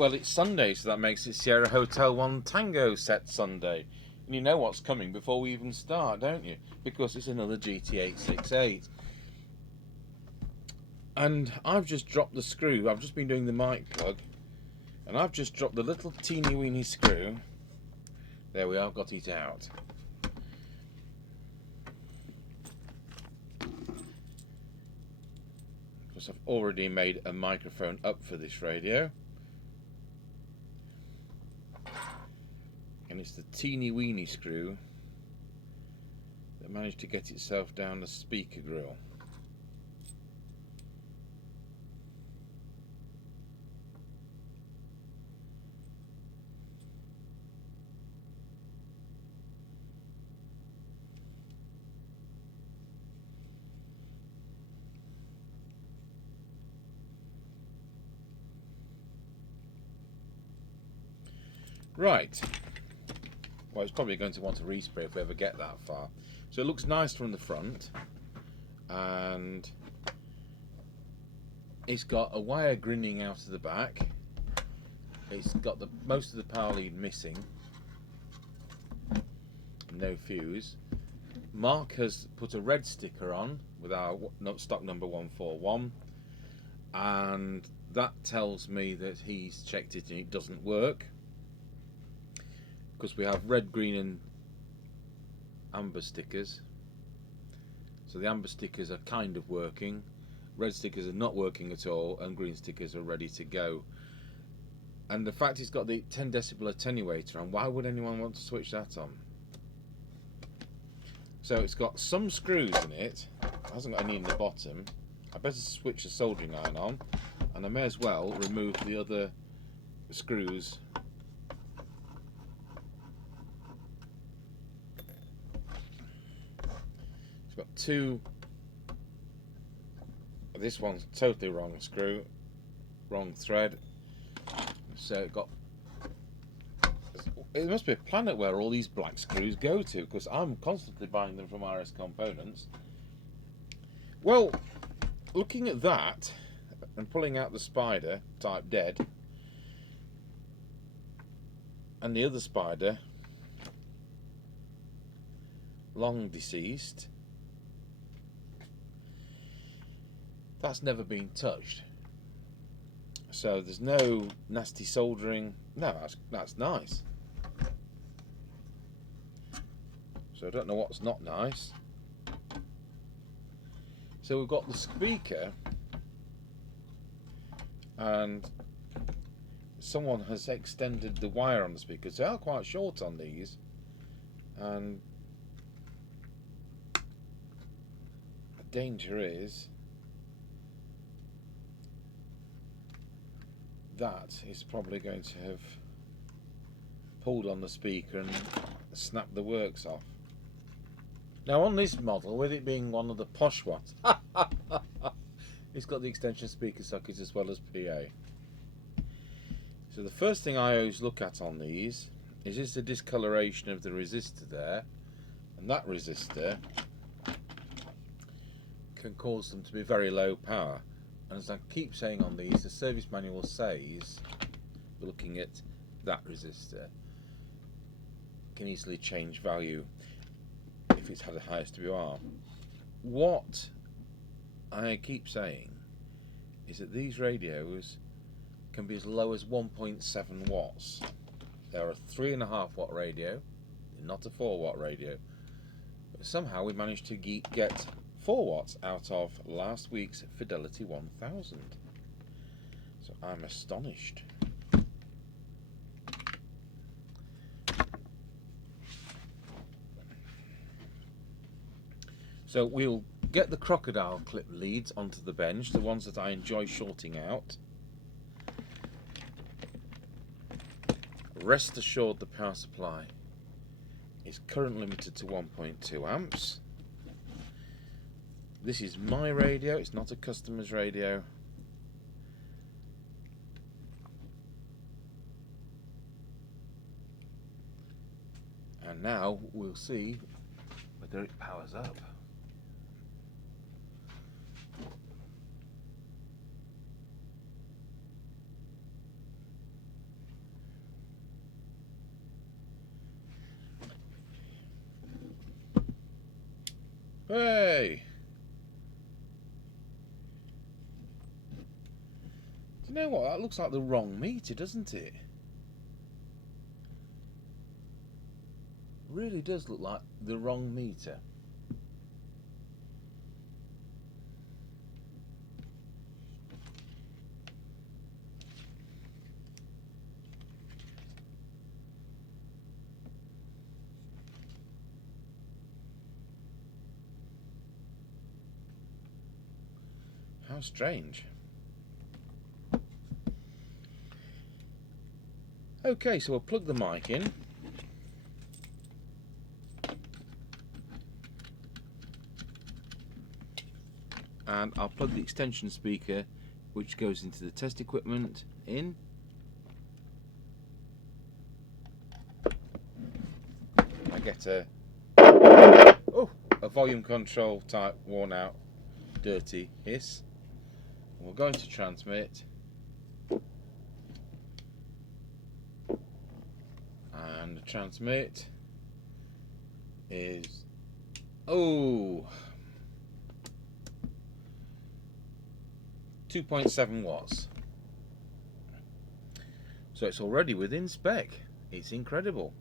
Well, it's Sunday, so that makes it Sierra Hotel One Tango set Sunday. And you know what's coming before we even start, don't you? Because it's another GT868. And I've just dropped the screw. I've just been doing the mic plug. And I've just dropped the little teeny weeny screw. There we are, got it out. Because I've already made a microphone up for this radio. And it's the teeny weeny screw that managed to get itself down the speaker grill. Right. Well, it's probably going to want a respray if we ever get that far. So it looks nice from the front, and it's got a wire grinning out of the back. It's got most of the power lead missing, no fuse. Mark has put a red sticker on with our stock number 141, and that tells me that he's checked it and it doesn't work. Because we have red, green and amber stickers. So the amber stickers are kind of working, red stickers are not working at all, and green stickers are ready to go. And the fact it's got the 10 decibel attenuator on, why would anyone want to switch that on? So it's got some screws in it, it hasn't got any in the bottom. I better switch the soldering iron on, and I may as well remove the other screws. It's got two. This one's totally wrong screw, wrong thread. So it must be a planet where all these black screws go to, because I'm constantly buying them from RS Components. Well, looking at that and pulling out the spider type dead and the other spider long deceased, that's never been touched. So there's no nasty soldering. No, that's nice. So I don't know what's not nice. So we've got the speaker, and someone has extended the wire on the speakers. They are quite short on these, and the danger is that is probably going to have pulled on the speaker and snapped the works off. Now on this model, with it being one of the posh ones, it's got the extension speaker sockets as well as PA. So the first thing I always look at on these is the discoloration of the resistor there, and that resistor can cause them to be very low power. And as I keep saying on these, the service manual says, we're looking at that resistor, can easily change value if it's had a highest WR. What I keep saying is that these radios can be as low as 1.7 watts. They're a 3.5 watt radio, not a 4 watt radio. But somehow we managed to get 4 watts out of last week's Fidelity 1000. So I'm astonished. So we'll get the crocodile clip leads onto the bench, the ones that I enjoy shorting out. Rest assured the power supply is currently limited to 1.2 amps. This is my radio, it's not a customer's radio. And now we'll see whether it powers up. Hey! Do you know what? That looks like the wrong meter, doesn't it? Really does look like the wrong meter. How strange. Okay, so we'll plug the mic in. And I'll plug the extension speaker, which goes into the test equipment, in. I get a volume control type worn out dirty hiss. We're going to transmit, and the transmit is 2.7 watts. So it's already within spec. It's incredible.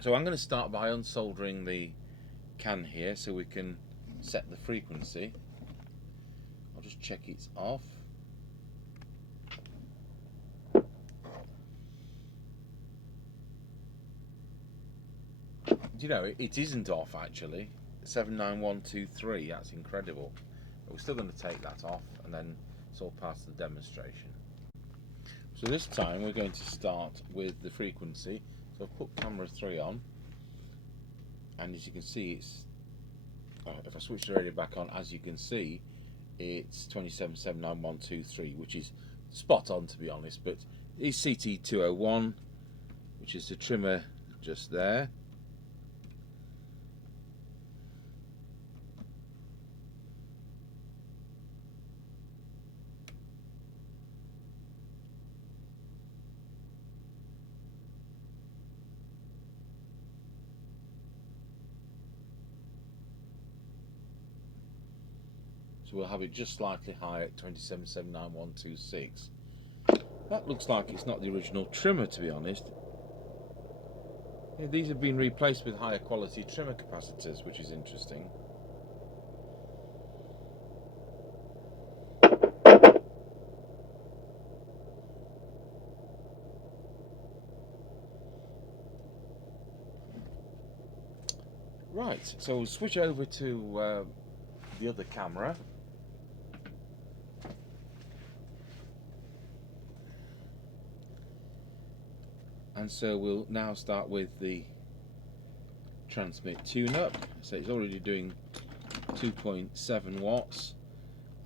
So I'm going to start by unsoldering the can here so we can set the frequency. I'll just check it's off. You know, it isn't off actually. 79123, that's incredible. But we're still going to take that off, and then it's all part of the demonstration. So this time we're going to start with the frequency. So I've put camera 3 on, and as you can see, it's if I switch the radio back on, as you can see, it's 2779123, which is spot on, to be honest. But it's CT201, which is the trimmer just there. So we'll have it just slightly higher at 2779126. That looks like it's not the original trimmer, to be honest. Yeah, these have been replaced with higher quality trimmer capacitors, which is interesting. Right, so we'll switch over to the other camera. And so we'll now start with the transmit tune-up. So it's already doing 2.7 watts,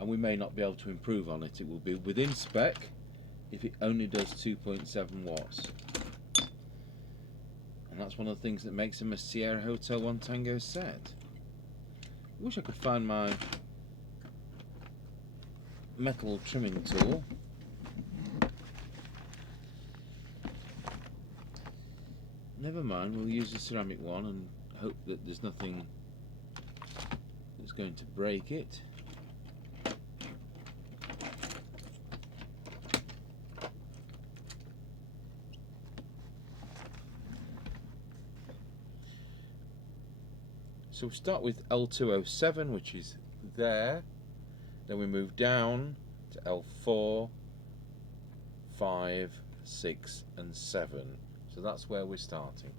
and we may not be able to improve on it. It will be within spec if it only does 2.7 watts. And that's one of the things that makes them a Sierra Hotel One Tango set. I wish I could find my metal trimming tool. Never mind, we'll use the ceramic one and hope that there's nothing that's going to break it. So we start with L207, which is there. Then we move down to L4, 5, 6 and 7. So that's where we're starting.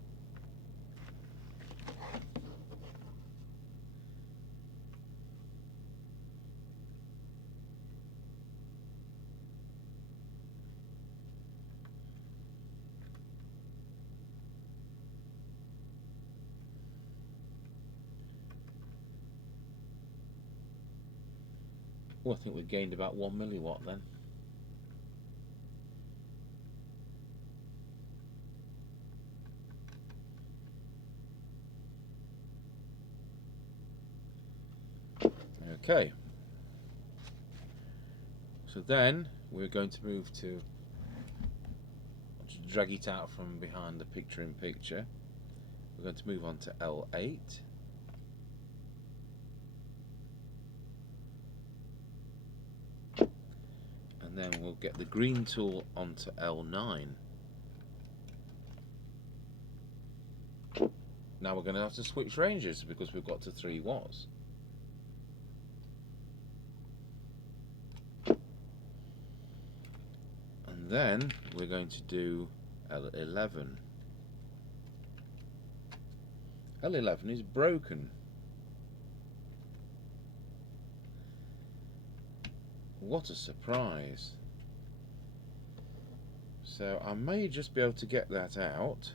Well, I think we gained about 1 milliwatt then. Okay, so then we're going to move to, I'll just drag it out from behind the picture-in-picture. We're going to move on to L8. And then we'll get the green tool onto L9. Now we're going to have to switch ranges because we've got to 3 watts. And then we're going to do L11. L11 is broken. What a surprise. So I may just be able to get that out.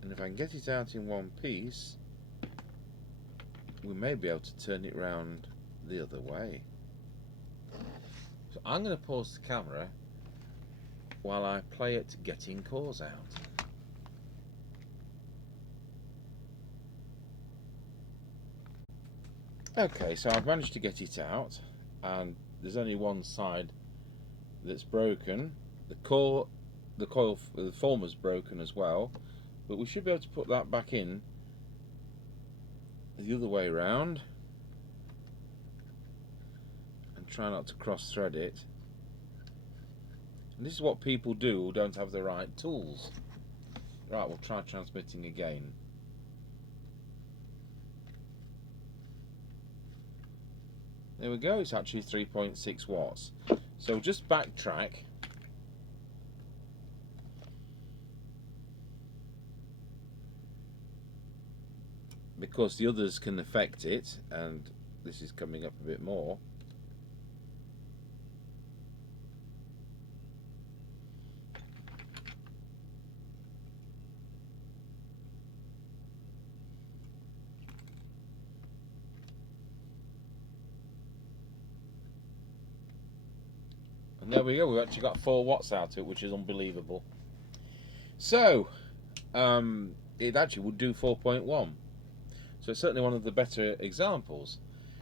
And if I can get it out in one piece, we may be able to turn it round the other way. So I'm going to pause the camera while I play it getting cores out. Okay, so I've managed to get it out, and there's only one side that's broken. The former's broken as well, but we should be able to put that back in the other way around and try not to cross thread it. And this is what people do who don't have the right tools. Right, we'll try transmitting again. There we go, it's actually 3.6 watts. So just backtrack. Because the others can affect it, and this is coming up a bit more. And there we go, we've actually got 4 watts out of it, which is unbelievable. So, it actually would do 4.1. So it's certainly one of the better examples.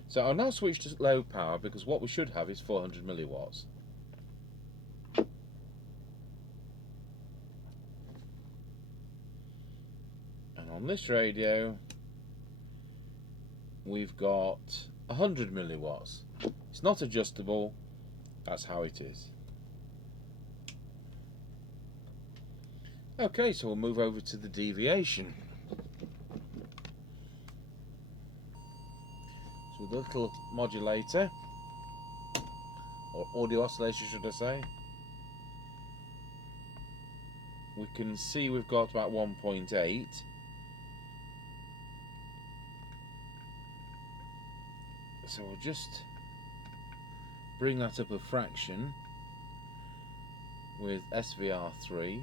So I'll now switch to low power because what we should have is 400 milliwatts. And on this radio, we've got 100 milliwatts. It's not adjustable, that's how it is. Okay, so we'll move over to the deviation. So with a little modulator, or audio oscillator should I say, we can see we've got about 1.8. So we'll just bring that up a fraction with SVR3.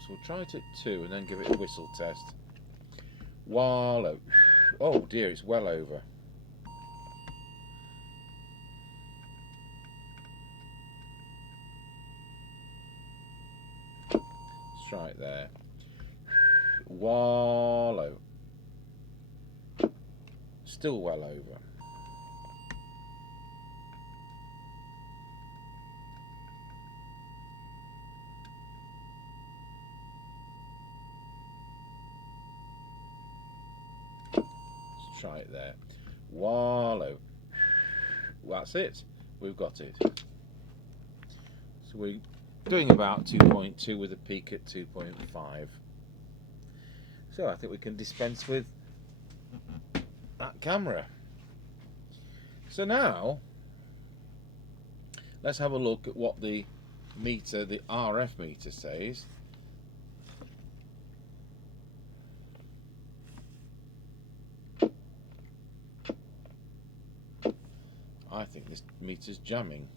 So we'll try it at 2 and then give it a whistle test. Wallow. Oh dear, it's well over. Let's try it there. Wallow. Still well over. Let's try it there. Wallow. That's it. We've got it. So we're doing about 2.2 with a peak at 2.5. So I think we can dispense with that camera. So now let's have a look at what the meter, the RF meter says. I think this meter's jamming.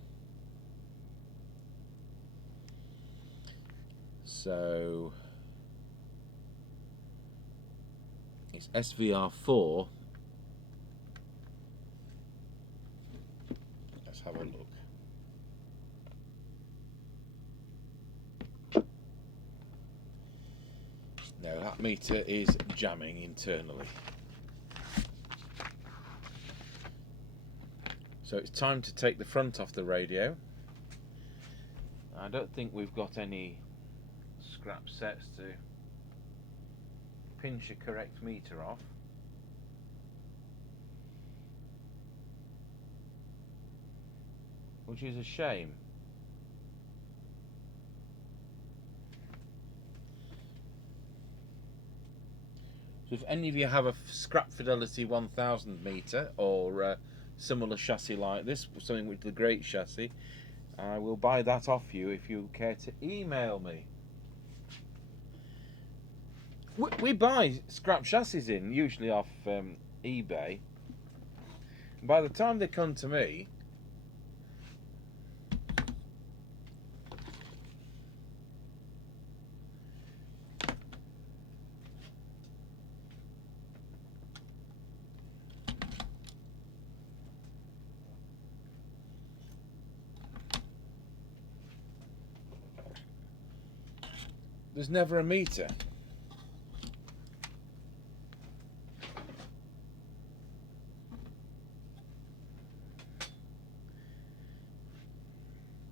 So it's SVR4. Let's have a look. No, that meter is jamming internally. So it's time to take the front off the radio. I don't think we've got any scrap sets to pinch a correct meter off. Which is a shame. So if any of you have a scrap Fidelity 1000 meter or a similar chassis like this, something with the great chassis, I will buy that off you if you care to email me. We buy scrap chassis in, usually off eBay. By the time they come to me, there's never a meter.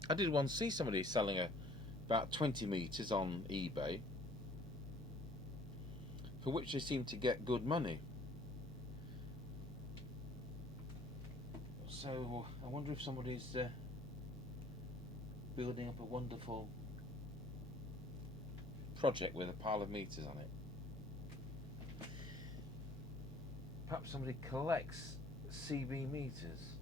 I did once see somebody selling about 20 meters on eBay, for which they seem to get good money. So I wonder if somebody's building up a wonderful project with a pile of meters on it. Perhaps somebody collects CB meters.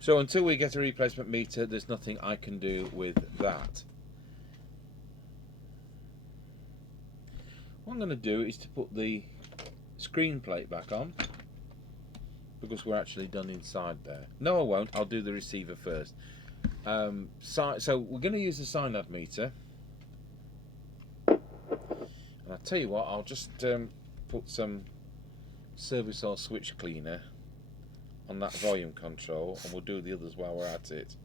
So until we get a replacement meter, there's nothing I can do with that. What I'm going to do is to put the screen plate back on, because we're actually done inside there. No, I won't. I'll do the receiver first. So we're going to use the SINAD meter. And I'll tell you what, I'll just put some service or switch cleaner on that volume control, and we'll do the others while we're at it.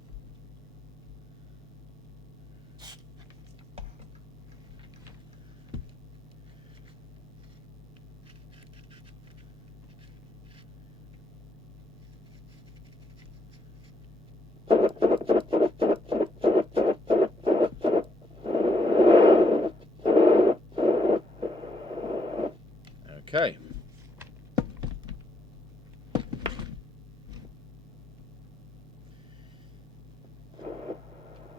Okay.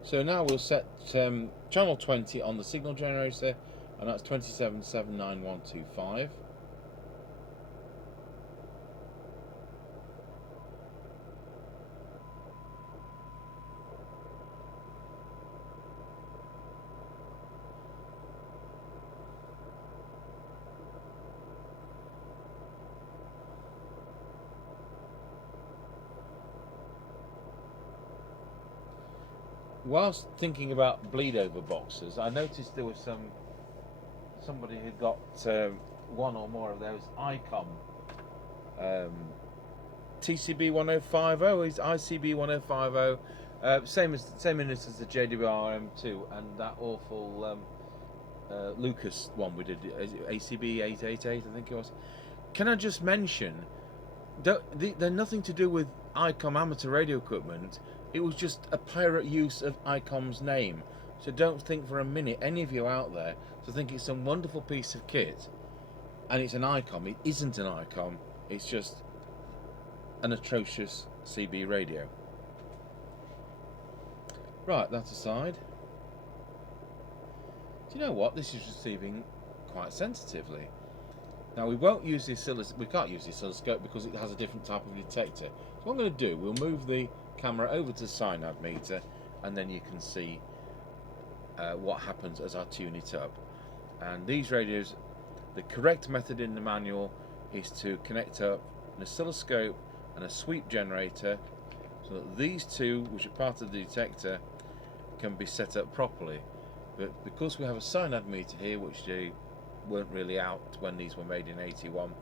So now we'll set channel 20 on the signal generator, and that's 2779125. Whilst thinking about bleed over boxes, I noticed there was somebody who got one or more of those ICOM TCB 1050, is ICB 1050, same unit as the JDR M2 and that awful Lucas one we did, ACB 888 I think it was. Can I just mention, they're nothing to do with ICOM amateur radio equipment. It was just a pirate use of ICOM's name. So don't think for a minute, any of you out there, to think it's some wonderful piece of kit and it's an ICOM. It isn't an ICOM, it's just an atrocious CB radio. Right, that aside. Do you know what? This is receiving quite sensitively. Now we won't use the we can't use the oscilloscope because it has a different type of detector. So what I'm going to do, we'll move the camera over to the SINAD meter, and then you can see what happens as I tune it up. And these radios, the correct method in the manual is to connect up an oscilloscope and a sweep generator, so that these two, which are part of the detector, can be set up properly. But because we have a SINAD meter here, which they weren't really out when these were made in 81,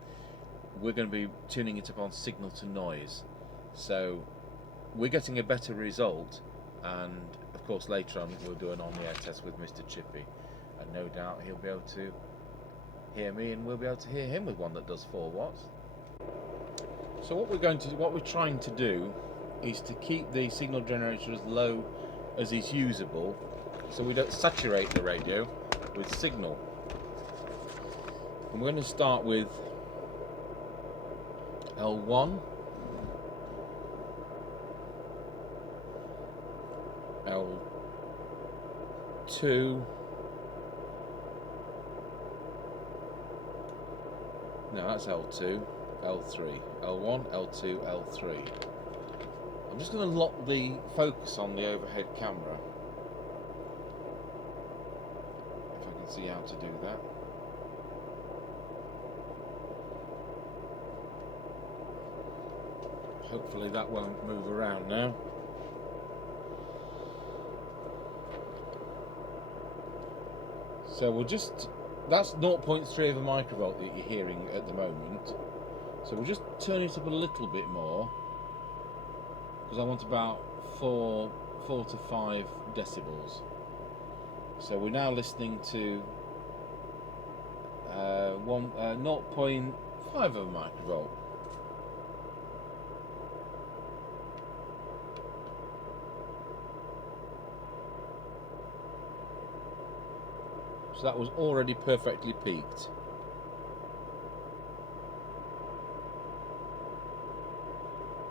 we're going to be tuning it up on signal to noise. So we're getting a better result, and of course, later on we'll do an on-the-air test with Mr. Chippy, and no doubt he'll be able to hear me, and we'll be able to hear him with one that does 4 watts. So what we're trying to do is to keep the signal generator as low as is usable, so we don't saturate the radio with signal. And we're going to start with L1, L2, no, that's L2, L3, L1, L2, L3. I'm just going to lock the focus on the overhead camera, if I can see how to do that. Hopefully that won't move around now. So we'll just, that's 0.3 of a microvolt that you're hearing at the moment. So we'll just turn it up a little bit more, because I want about 4 to 5 decibels. So we're now listening to 0.5 of a microvolt. So that was already perfectly peaked.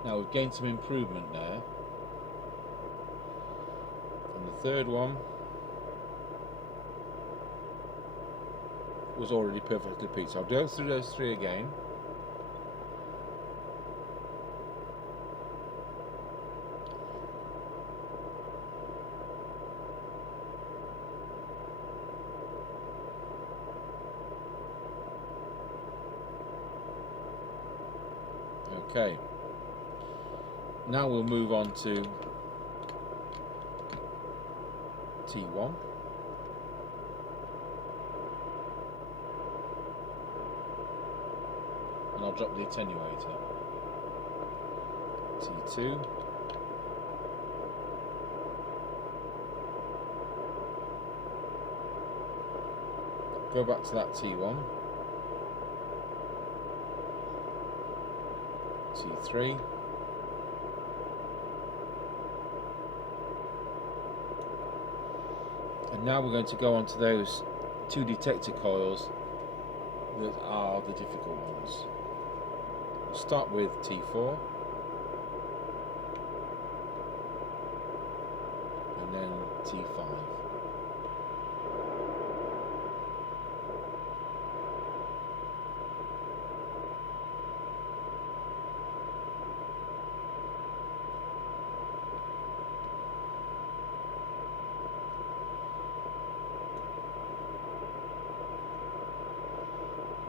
Now we've gained some improvement there. And the third one was already perfectly peaked. So I'll go through those 3 again. Okay, now we'll move on to T1. And I'll drop the attenuator. T2. Go back to that T1. T3, and now we're going to go on to those 2 detector coils that are the difficult ones. We'll start with T4 and then T5.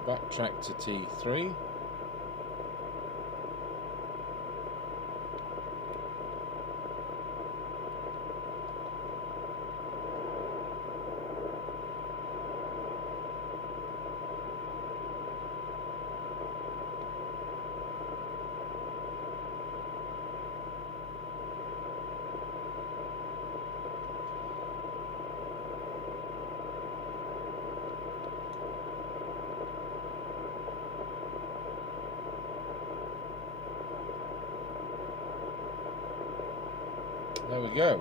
Backtrack to T3. There we go.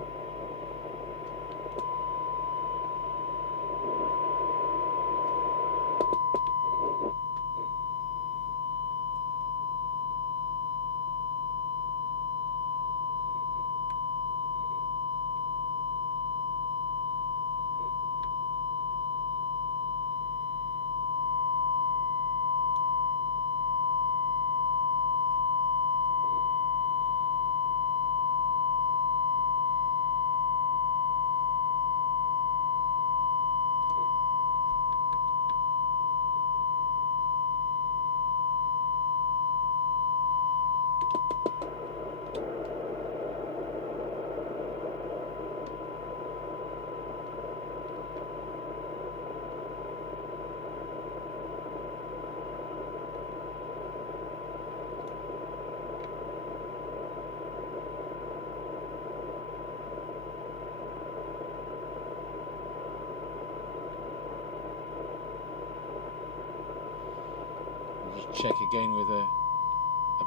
Just check again with a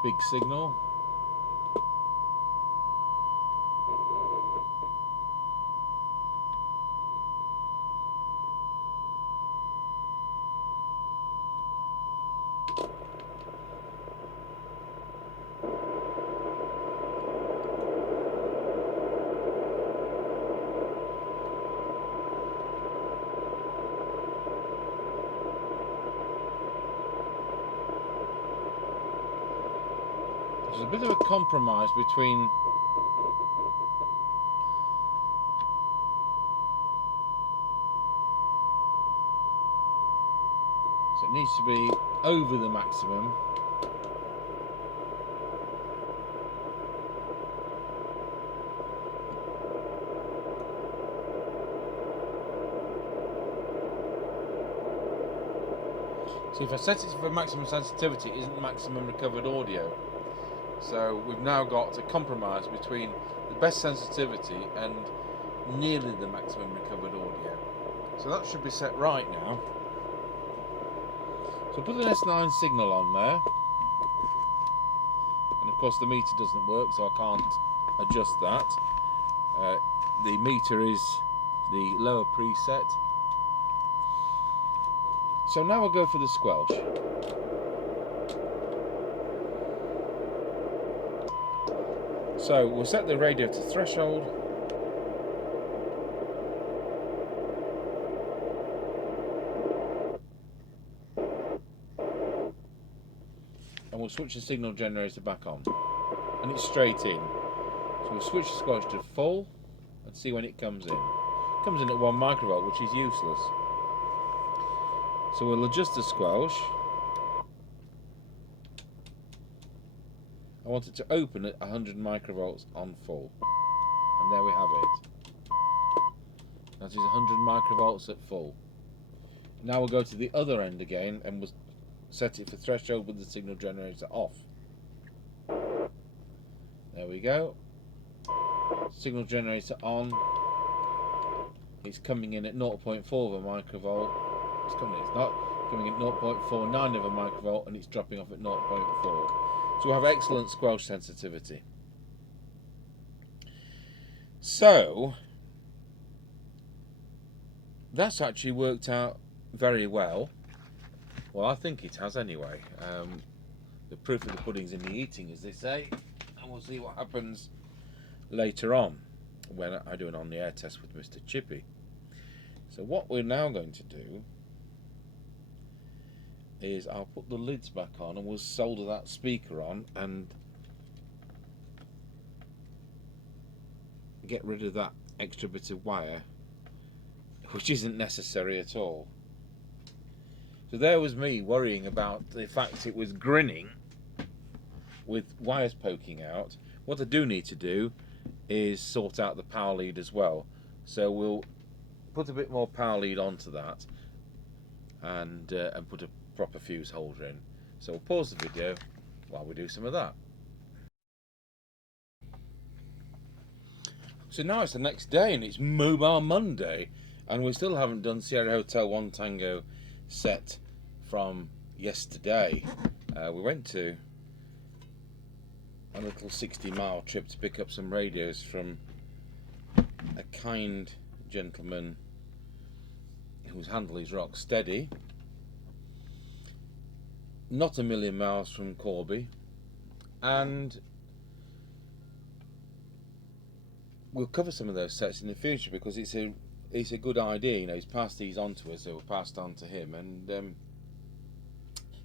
big signal. There's a bit of a compromise between so it needs to be over the maximum. So if I set it for maximum sensitivity, it isn't maximum recovered audio. So we've now got a compromise between the best sensitivity and nearly the maximum recovered audio. So that should be set right now. So put an S9 signal on there. And of course the meter doesn't work, so I can't adjust that. The meter is the lower preset. So now we'll go for the squelch. So we'll set the radio to threshold. And we'll switch the signal generator back on. And it's straight in. So we'll switch the squelch to full and see when it comes in. It comes in at 1 microvolt, which is useless. So we'll adjust the squelch. I want it to open at 100 microvolts on full. And there we have it. That is 100 microvolts at full. Now we'll go to the other end again and we'll set it for threshold with the signal generator off. There we go. Signal generator on. It's coming in at 0.4 of a microvolt. It's not coming in at 0.49 of a microvolt, and it's dropping off at 0.4. So we have excellent squelch sensitivity. So that's actually worked out very well. Well, I think it has anyway. The proof of the pudding's in the eating, as they say, and we'll see what happens later on when I do an on-the-air test with Mr. Chippy. So what we're now going to do is I'll put the lids back on and we'll solder that speaker on and get rid of that extra bit of wire, which isn't necessary at all. So there was me worrying about the fact it was grinning with wires poking out. What I do need to do is sort out the power lead as well. So we'll put a bit more power lead onto that and put a proper fuse holder in. So we'll pause the video while we do some of that. So now it's the next day and it's Mobile Monday and we still haven't done Sierra Hotel One Tango set from yesterday. We went to a little 60-mile trip to pick up some radios from a kind gentleman whose handle is rock steady, not a million miles from Corby, and we'll cover some of those sets in the future because it's a good idea. You know, he's passed these on to us, so we're passed on to him, and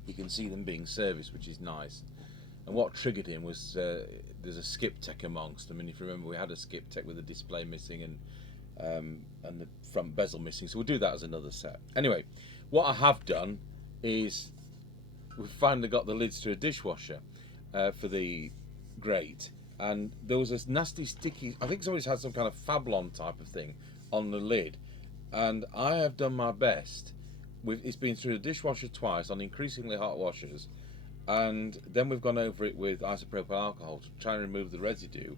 you can see them being serviced, which is nice. And what triggered him was there's a skip tech amongst them, and if you remember, we had a skip tech with the display missing and the front bezel missing, so we'll do that as another set. Anyway, what I have done is we've finally got the lids to a dishwasher for the grate, and there was this nasty sticky, I think somebody's had some kind of Fablon type of thing on the lid, and I have done my best. It's been through the dishwasher twice on increasingly hot washers, and then we've gone over it with isopropyl alcohol to try and remove the residue,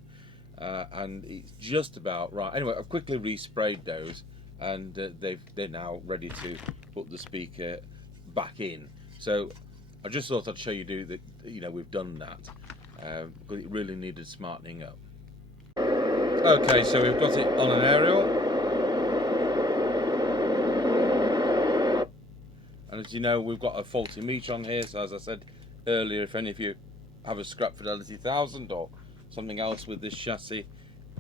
and it's just about right. Anyway, I've quickly resprayed those, and they're now ready to put the speaker back in. So I just thought I'd show you that, you know, we've done that, because it really needed smartening up. Okay, so we've got it on an aerial, and as you know, we've got a faulty meter on here. So as I said earlier, if any of you have a scrap Fidelity 1000 or something else with this chassis,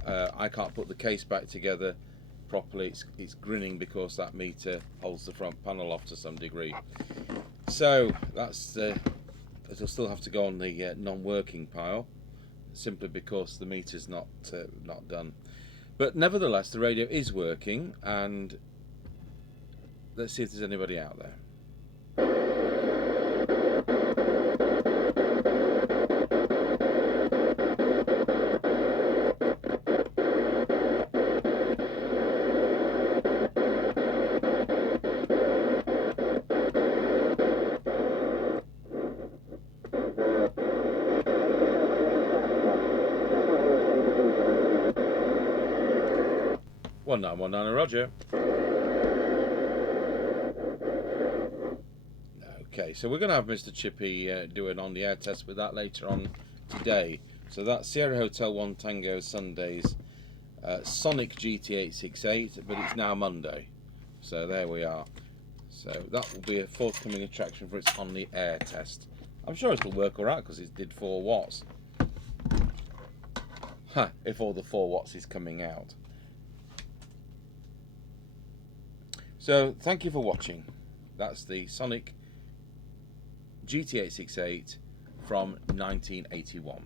I can't put the case back together properly. It's grinning because that meter holds the front panel off to some degree. So that's it'll still have to go on the non-working pile, simply because the meter's not done. But nevertheless, the radio is working, and let's see if there's anybody out there. 1919, Roger. Okay, so we're going to have Mr. Chippy do an on-the-air test with that later on today. So that's Sierra Hotel One Tango Sundays Sonic GT868, but it's now Monday. So there we are. So that will be a forthcoming attraction for its on-the-air test. I'm sure it'll work alright because it did 4 watts. Huh, if all the 4 watts is coming out. So thank you for watching. That's the Sonic GT868 from 1981.